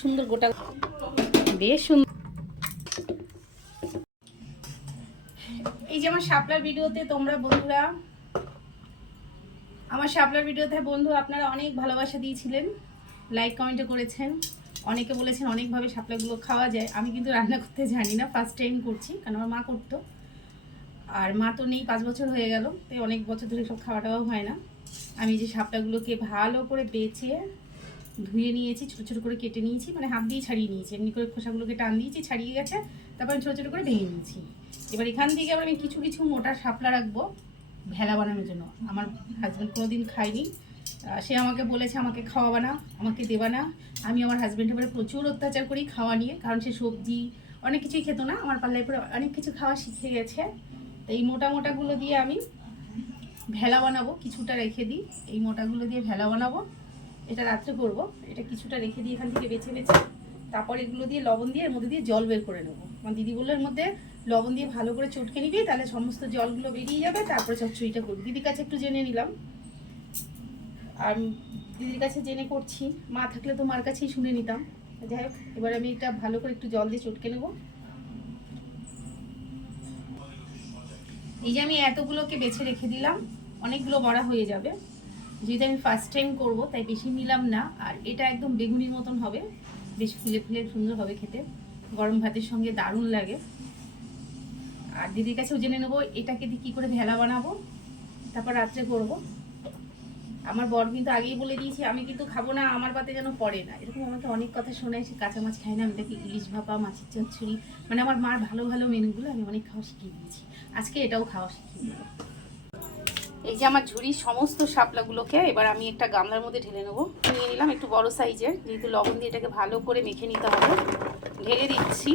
সুন্দর গোটা, বেশ সুন্দর। এই যে আমার শাপলার ভিডিওতে তোমরা বন্ধুরা, আমার শাপলার ভিডিওতে বন্ধু আপনারা অনেক ভালোবাসা দিয়েছিলেন, লাইক কমেন্টও করেছেন, অনেকে বলেছেন অনেকভাবে শাপলাগুলো খাওয়া যায়। আমি কিন্তু রান্না করতে জানি না, ফার্স্ট টাইম করছি, কারণ আমার মা করতো, আর মা তো নেই, 5 বছর হয়ে গেল, তাই অনেক বছর ধরে সব খাওয়াটাও হয় না। আমি যে শাপলাগুলোকে ভালো করে বেছে ধুয়ে নিয়েছি, ছোটো ছোটো করে কেটে নিয়েছি, মানে হাত দিয়ে ছাড়িয়ে নিয়েছি, এমনি করে খোসাগুলোকে টান দিয়েছি, ছাড়িয়ে গেছে, তারপর ছোটো ছোটো করে ভেঙে নিয়েছি। এবার এখান থেকে আবার আমি কিছু কিছু মোটা শাপলা রাখবো ভেলা বানানোর জন্য। আমার হাজব্যান্ড কোনোদিন খায়নি, সে আমাকে বলেছে আমাকে খাওয়াবা না, আমাকে দেবা না। আমি আমার হাজব্যান্ডের উপরে প্রচুর অত্যাচার করি খাওয়া নিয়ে, কারণ সে সবজি অনেক কিছুই খেত না, আমার পাল্লায় পরে অনেক কিছু খাওয়া শিখে গেছে। তো এই মোটা মোটাগুলো দিয়ে আমি ভেলা বানাবো, কিছুটা রেখে দিই, এই মোটাগুলো দিয়ে ভেলা বানাবো। এটা রাত্রে করবো, এটা কিছুটা রেখে দিই এখান থেকে বেছে বেছে, তারপর এগুলো দিয়ে লবণ দিয়ে এর মধ্যে দিয়ে জল বের করে নেবো। আমার দিদি বললো এর মধ্যে লবণ দিয়ে ভালো করে চটকে নিবি, তাহলে সমস্ত জলগুলো বেরিয়ে যাবে, তারপরে চচ্চড়িটা করবি। দিদির কাছে একটু জেনে নিলাম, আর দিদির কাছে জেনে করছি, মা থাকলে তো মার কাছেই শুনে নিতাম। যাই হোক, এবার আমি এটা ভালো করে একটু জল দিয়ে চটকে নেবো। এই যে আমি এতগুলোকে বেছে রেখে দিলাম, অনেকগুলো বড়া হয়ে যাবে, যেহেতু আমি ফার্স্ট টাইম করবো তাই বেশি নিলাম না। আর এটা একদম বেগুনির মতন হবে, বেশ ফুলে ফুলে সুন্দর হবে খেতে, গরম ভাতের সঙ্গে দারুণ লাগে। আর দিদির কাছেও জেনে নেবো এটাকে দিয়ে কী করে ভেলা বানাবো, তারপর রাত্রে করবো। আমার বর কিন্তু আগেই বলে দিয়েছি আমি কিন্তু খাবো না, আমার পাতে যেন পড়ে না, এরকম আমাকে অনেক কথা শোনায়। সে কাঁচা মাছ খায় না, আমি তাকে ইলিশ ভাপা, মাছের চচ্চড়ি, মানে আমার মার ভালো ভালো মেনুগুলো আমি অনেক খাওয়া শিখিয়ে দিয়েছি, আজকে এটাও খাওয়া শিখিয়ে দেবো। এই যে আমার ঝুড়ির সমস্ত শাপলাগুলোকে এবার আমি একটা গামলার মধ্যে ঢেলে নেবো। নিয়ে নিলাম একটু বড় সাইজের, যেহেতু লবণ দিয়ে এটাকে ভালো করে মেখে নিতে হবে। ঢেলে দিচ্ছি,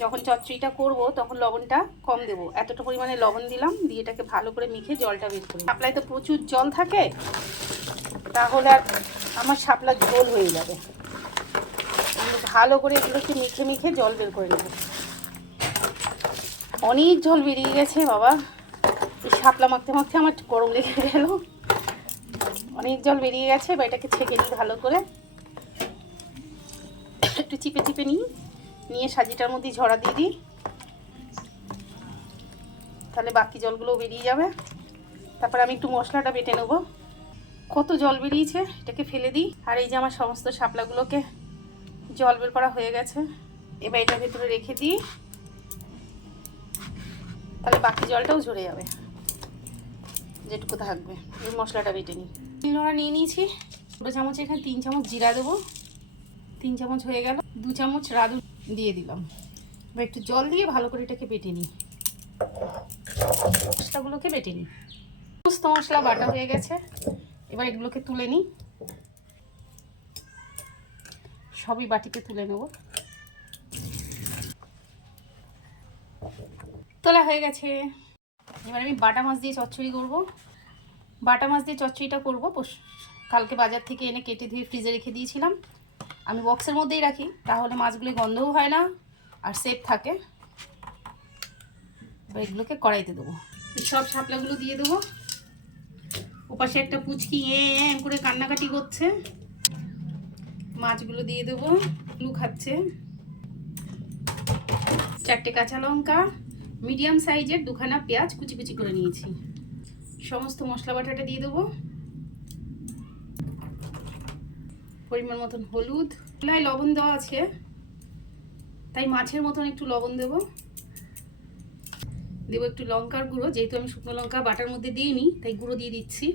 যখন চচ্চড়িটা করব তখন লবণটা কম দেবো, এতটা পরিমাণে লবণ দিলাম, দিয়ে এটাকে ভালো করে মেখে জলটা বের করি। শাপলায় তো প্রচুর জল থাকে, তাহলে আর আমার শাপলা ঝোল হয়ে যাবে। আমি ভালো করে এগুলোকে মেখে মেখে জল বের করে নেব। অনেক জল বেরিয়ে গেছে বাবা, এই শাপলা মাখতে মাখতে আমার গরম লেগে গেল, অনেক জল বেরিয়ে গেছে। বা এটাকে ছেঁকে নিই ভালো করে, একটু চিপে চিপে নিয়ে সাজিটার মধ্যে ঝরা দিয়ে দিই, তাহলে বাকি জলগুলো বেরিয়ে যাবে। তারপর আমি একটু মশলাটা বেটে নেবো। কত জল বেরিয়েছে, এটাকে ফেলে দিই। আর এই যে আমার সমস্ত শাপলাগুলোকে জল বের করা হয়ে গেছে, এবার এটার ভেতরে রেখে দিই, তাহলে বাকি জলটাও ঝরে যাবে যেটুকু থাকবে। এই মশলাটা বেটে নিই। নোড়া নিয়ে নিয়েছি, 2 চামচ, এখানে 3 চামচ জিরা দেবো, 3 চামচ হয়ে গেল, 2 চামচ রাঁধুন দিয়ে দিলাম। এবার একটু জল দিয়ে ভালো করে এটাকে বেটে নিই, মশলাগুলোকে বেটে নিই। সমস্ত মশলা বাটা হয়ে গেছে, এবার এগুলোকে তুলে নিই, সবই বাটিতে তুলে নেব। তোলা হয়ে গেছে। এবার আমি বাটা মাছ দিয়ে চচ্চড়ি করব। বাটা মাছ দিয়ে চচ্চড়িটা করব, কালকে বাজার থেকে এনে কেটে ধুয়ে ফ্রিজে রেখে দিয়েছিলাম। আমি বক্সের মধ্যেই রাখি, তাহলে মাছগুলি গন্ধও হয় না আর সেফ থাকে। এবার এগুলোকে কড়াইতে দেবো, সব শাপলাগুলো দিয়ে দেবো। ওপাশে একটা পুচকি করে কান্নাকাটি করছে, মাছগুলো দিয়ে দেবো, আলু খাচ্ছে, 4টে কাঁচা লঙ্কা, মিডিয়াম সাইজের 2খানা পেঁয়াজ কুচি কুচি করে নিয়েছি। সমস্ত মশলা বাটাটা দিয়ে দেবো, পরিমাণ মতন হলুদ, চুলায় লবণ দেওয়া আছে তাই মাছের মতন একটু লবণ দেবো, দেবো একটু লঙ্কার গুঁড়ো, যেহেতু আমি শুকনো লঙ্কা বাটার মধ্যে দিইনি তাই গুঁড়ো দিয়ে দিচ্ছি,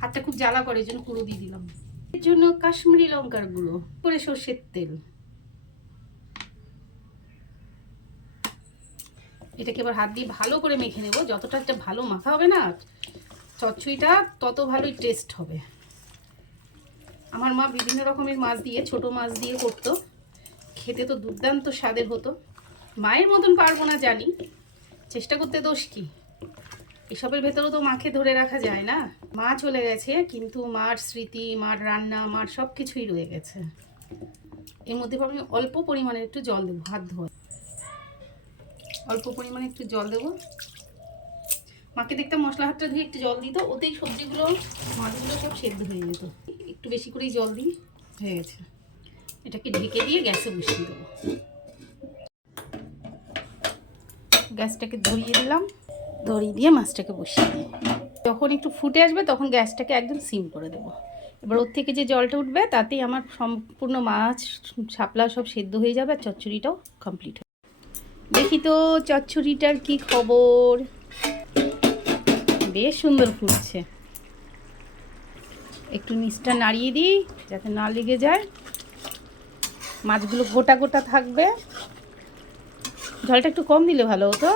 হাতটা খুব জ্বালা করে এই জন্য গুঁড়ো দিয়ে দিলাম। এর জন্য কাশ্মীরি লঙ্কার গুঁড়ো, করে সর্ষের তেল। এটাকে এবার হাত দিয়ে ভালো করে মেখে নেব, যতটা একটা ভালো মাখা হবে না চচ্চড়িটা তত ভালোই টেস্ট হবে। আমার মা বিভিন্ন রকমের মাছ দিয়ে, ছোট মাছ দিয়ে করতো, খেতে তো দুর্দান্ত স্বাদের হতো। মায়ের মতন পারবো না জানি, চেষ্টা করতে দোষ কি, এসবের ভেতরেও তো মাকে ধরে রাখা যায় না। মা চলে গেছে কিন্তু মার স্মৃতি, মার রান্না, মার সব কিছুই রয়ে গেছে। এর মধ্যে আমি অল্প পরিমাণে একটু জল দেবো, হাত ধোয়া অল্প পরিমাণে একটু জল দেবো। মাকে দেখতাম মশলা হাতটা ধুয়ে একটু জল দিত, ওতেই সবজিগুলো মাছগুলো সব সেদ্ধ হয়ে যেত। একটু বেশি করেই জল দিই, হয়ে গেছে। এটাকে ঢেকে দিয়ে গ্যাসে বসিয়ে দেবো। গ্যাসটাকে ধরিয়ে দিলাম, ধরিয়ে দিয়ে মাছটাকে বসিয়ে দিই। যখন একটু ফুটে আসবে তখন গ্যাসটাকে একদম সিম করে দেবো। এবার ওর থেকে যে জলটা উঠবে তাতেই আমার সম্পূর্ণ মাছ শাপলা সব সেদ্ধ হয়ে যাবে আর চচ্চড়িটাও কমপ্লিট হবে। দেখি তো চচ্চড়িটার কি খবর। বেশ সুন্দর ফুটছে। একটু নিচটা নাড়িয়ে দিই যাতে না লেগে যায়। মাছগুলো গোটা গোটা থাকবে। জলটা একটু কম দিলে ভালো হতো।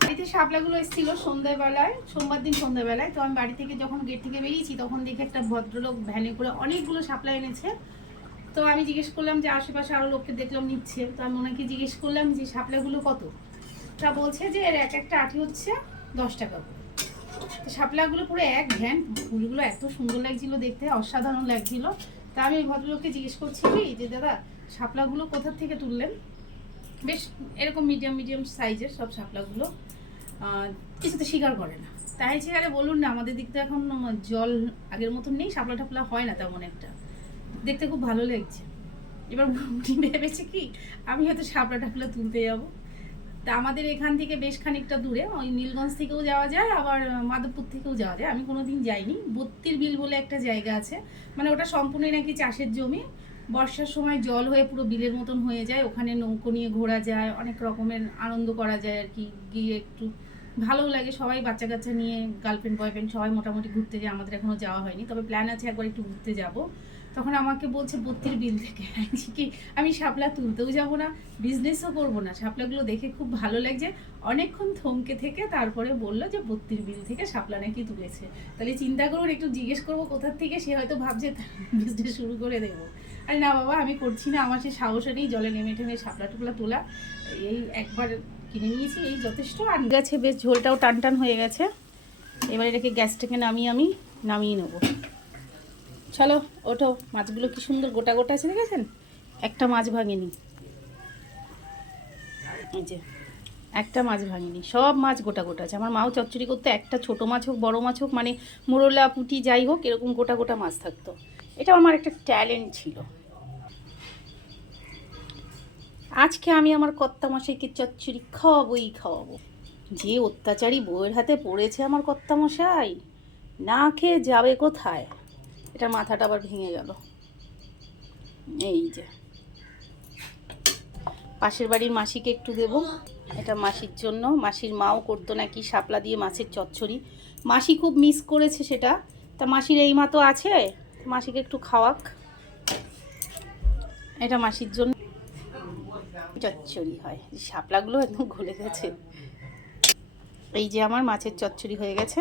বাড়িতে শাপলাগুলো এসেছিলো সন্ধ্যাবেলায়, সোমবার দিন সন্ধ্যাবেলায়। তো আমি বাড়ি থেকে যখন গেট থেকে বেরিয়েছি তখন দেখে একটা ভদ্রলোক ভ্যানে করে অনেকগুলো শাপলা এনেছে। তো আমি জিজ্ঞেস করলাম যে আশেপাশে আরও লোককে দেখলাম নিচ্ছে, তো আমি ওনাকে জিজ্ঞেস করলাম যে শাপলাগুলো কত। তা বলছে যে এর এক একটা আঁটি হচ্ছে 10 টাকা করে। তো শাপলাগুলো পুরো এক ভ্যান, ফুলগুলো এত সুন্দর লাগছিল দেখতে, অসাধারণ লাগছিল। তা আমি ওই ভদ্রলোককে জিজ্ঞেস করছি যে দাদা শাপলাগুলো কোথা থেকে তুললেন। বেশ এরকম মিডিয়াম মিডিয়াম সাইজের সব শাপলাগুলো, কিছুতে স্বীকার করে না। তাই আরে বলুন না, আমাদের দিক তো এখন জল আগের মতন নেই, শাপলা টাপলা হয় না তেমন একটা, দেখতে খুব ভালো লাগছে। এবার ভেবেছে কি আমি হয়তো শাপলা টাপলা তুলতে যাবো। তা আমাদের এখান থেকে বেশ খানিকটা দূরে, ওই নীলগঞ্জ থেকেও যাওয়া যায়, আবার মাধবপুর থেকেও যাওয়া যায়। আমি কোনোদিন যাইনি। বত্তির বিল বলে একটা জায়গা আছে, মানে ওটা সম্পূর্ণই নাকি চাষের জমি। বর্ষার সময় জল হয়ে পুরো বিলের মতন হয়ে যায়, ওখানে নৌকো নিয়ে ঘোরা যায়, অনেক রকমের আনন্দ করা যায় আর কি। গিয়ে একটু ভালো লাগে, সবাই বাচ্চা কাচ্চা নিয়ে গার্লফ্রেন্ড বয়ফ্রেন্ড সবাই মোটামুটি ঘুরতে যায়। আমাদের এখনও যাওয়া হয়নি, তবে প্ল্যান আছে একবার একটু ঘুরতে যাব। তখন আমাকে বলছে বত্তির বিল থেকে। কি আমি শাপলা তুলতেও যাব না, বিজনেসও করব না, শাপলাগুলো দেখে খুব ভালো লাগছে। অনেকক্ষণ থমকে থেকে তারপরে বললো যে বত্তির বিল থেকে শাপলা নাকি তুলেছে। তাহলে চিন্তা করুন, একটু জিজ্ঞেস করবো কোথার থেকে, সে হয়তো ভাবছে বিজনেস শুরু করে দেবো। আরে না বাবা, আমি করছি না, আমার সে সাহসে নেই জলে নেমে টেমে শাপলা টুপলা তোলা। এই একবার কিনে নিয়েছি, এই যথেষ্ট। আর গেছে বেশ, ঝোলটাও টান টান হয়ে গেছে। এবার এটাকে গ্যাসটাকে আমি নামিয়ে নেবো। চলো ওঠো। মাছগুলো কি সুন্দর গোটা গোটা আছে, দেখেছেন? একটা মাছ ভাঙেনি, এই যে একটা মাছ ভাঙেনি, সব মাছ গোটা গোটা আছে। আমার মাও চচ্চড়ি করতে একটা ছোটো মাছ হোক বড়ো মাছ হোক, মানে মোরলা পুঁটি যাই হোক, এরকম গোটা গোটা মাছ থাকতো। এটা আমার একটা ট্যালেন্ট ছিল। আজকে আমি আমার কর্তামশাইকে চচ্চড়ি খাওয়াবো। যে অত্যাচারী বউয়ের হাতে পড়েছে আমার কর্তামশাই, না খেয়ে যাবে কোথায়। এটা মাথাটা আবার ভেঙে গেল। এই যে পাশের বাড়ির মাসিকে একটু দেবো, এটা মাসির জন্য। মাসির মাও করতো নাকি শাপলা দিয়ে মাছের চচ্চড়ি, মাসি খুব মিস করেছে সেটা। তা মাসির এই মা তো আছে, মাসিকে একটু খাওয়াক। এটা মাসির জন্য চচ্চড়ি হয়। শাপলাগুলো একদম গলে গেছে। এই যে আমার মাছের চচ্চড়ি হয়ে গেছে।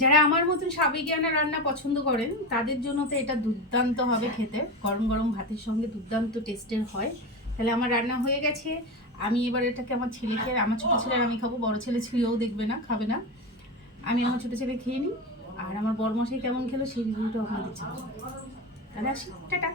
যারা আমার মতন সাবেকিয়ানা রান্না পছন্দ করেন তাদের জন্য তো এটা দুর্দান্ত হবে খেতে, গরম গরম ভাতের সঙ্গে দুর্দান্ত টেস্টের হয়। তাহলে আমার রান্না হয়ে গেছে। আমি এবার এটাকে আমার ছেলেকে, আমার ছোটো ছেলের আমি খাবো, বড় ছেলে ছুঁয়েও দেখবে না, খাবে না। আমি আমার ছোটো ছেলে খেয়ে নিই, আর আমার বড় মশাই কেমন খেলো সেই রিভিউটাও আপনাদের জানাবো। তাহলে আসি, টাটা।